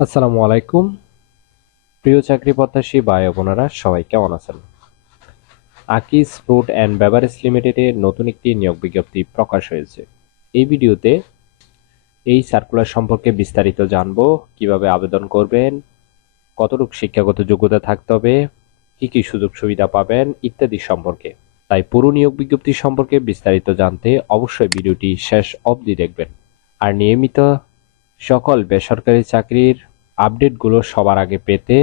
আসসালামু আলাইকুম। প্রিয় চাকরি প্রত্যাশী ভাই ও বোনেরা, সবাই কেমন আছেন? আকিস ফ্রুট অ্যান্ড বেভারেজ লিমিটেডের নতুন একটি নিয়োগ বিজ্ঞপ্তি প্রকাশ হয়েছে। এই ভিডিওতে এই সার্কুলার সম্পর্কে বিস্তারিত জানবো, কিভাবে আবেদন করবেন, কতটুকু শিক্ষাগত যোগ্যতা থাকতে হবে, কি কি সুযোগ সুবিধা পাবেন ইত্যাদি সম্পর্কে। তাই পুরো নিয়োগ বিজ্ঞপ্তি সম্পর্কে বিস্তারিত জানতে অবশ্যই ভিডিওটি শেষ অবধি দেখবেন। আর নিয়মিত সকল বেসরকারি চাকরির আপডেটগুলো সবার আগে পেতে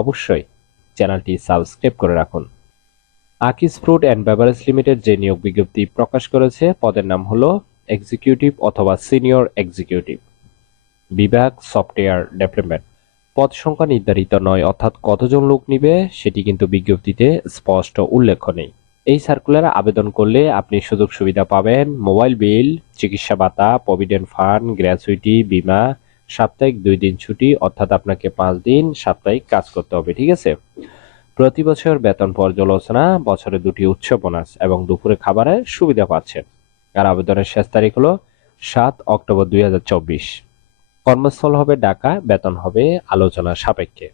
অবশ্যই চ্যানেলটি সাবস্ক্রাইব করে রাখুন। আকিস ফ্রুট অ্যান্ড বেভারেজ লিমিটেড যে নিয়োগ বিজ্ঞপ্তি প্রকাশ করেছে, পদের নাম হলো এক্সিকিউটিভ অথবা সিনিয়র এক্সিকিউটিভ, বিভাগ সফটওয়্যার ডেভেলপমেন্ট। পদ সংখ্যা নির্ধারিত নয়, অর্থাৎ কতজন লোক নিবে সেটি কিন্তু বিজ্ঞপ্তিতে স্পষ্ট উল্লেখ নেই। এই সার্কুলারে আবেদন করলে আপনি সুযোগ সুবিধা পাবেন: মোবাইল বিল, চিকিৎসা ভাতা, প্রভিডেন্ট ফান্ড, গ্র্যাচুইটি, বীমা, সাপ্তাহিক 2 দিন ছুটি, অর্থাৎ আপনাকে 5 দিন সাপ্তাহিক কাজ করতে হবে, ঠিক আছে। প্রতি বছর বেতন পর্যালোচনা, বছরে 2টি উচ্চ বোনাস এবং দুপুরে খাবারের সুবিধা পাচ্ছেন। আর আবেদনের শেষ তারিখ হলো 7 অক্টোবর 2024। কর্মস্থল হবে ঢাকা, বেতন হবে আলোচনা সাপেক্ষে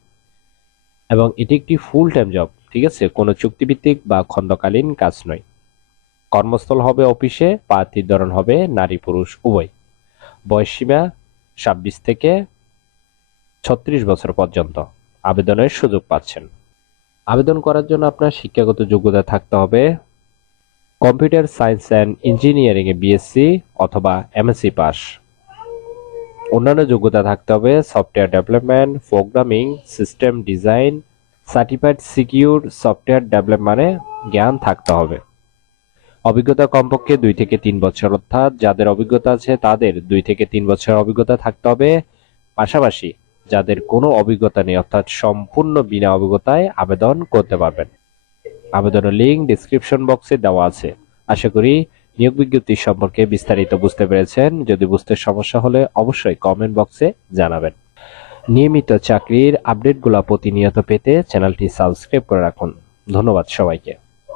এবং এটি একটি ফুল টাইম জব, ঠিক আছে, কোনো চুক্তিভিত্তিক বা খণ্ডকালীন কাজ নয়। কর্মস্থল হবে অফিসে, প্রার্থীর ধরন হবে নারী পুরুষ উভয়। বয়সসীমা 26 থেকে 36 বছর পর্যন্ত আবেদনের সুযোগ পাচ্ছেন। আবেদন করার জন্য আপনার শিক্ষাগত যোগ্যতা থাকতে হবে কম্পিউটার সায়েন্স অ্যান্ড ইঞ্জিনিয়ারিং এ বিএসসি অথবা এমএসসি পাস। অন্যান্য যোগ্যতা থাকতে হবে software development, programming, system design, certified secure software ডেভেলপমেন্টে জ্ঞান থাকতে হবে। অভিজ্ঞতা কমপক্ষে 2 থেকে 3 বছর, অর্থাৎ যাদের অভিজ্ঞতা আছে তাদের 2 থেকে 3 বছর অভিজ্ঞতা থাকতে হবে। পাশাপাশি যাদের কোনো অভিজ্ঞতা নেই, অর্থাৎ সম্পূর্ণ বিনা অভিজ্ঞতায় আবেদন করতে পারবেন। আবেদনের লিঙ্ক ডেসক্রিপশন বক্সে দেওয়া আছে। আশা করি নিয়োগ বিজ্ঞপ্তি সম্পর্কে বিস্তারিত বুঝতে পেরেছেন। যদি বুঝতে সমস্যা হলে অবশ্যই কমেন্ট বক্সে জানাবেন। নিয়মিত চাকরির আপডেটগুলো প্রতিনিয়ত পেতে চ্যানেলটি সাবস্ক্রাইব করে রাখুন। ধন্যবাদ সবাইকে।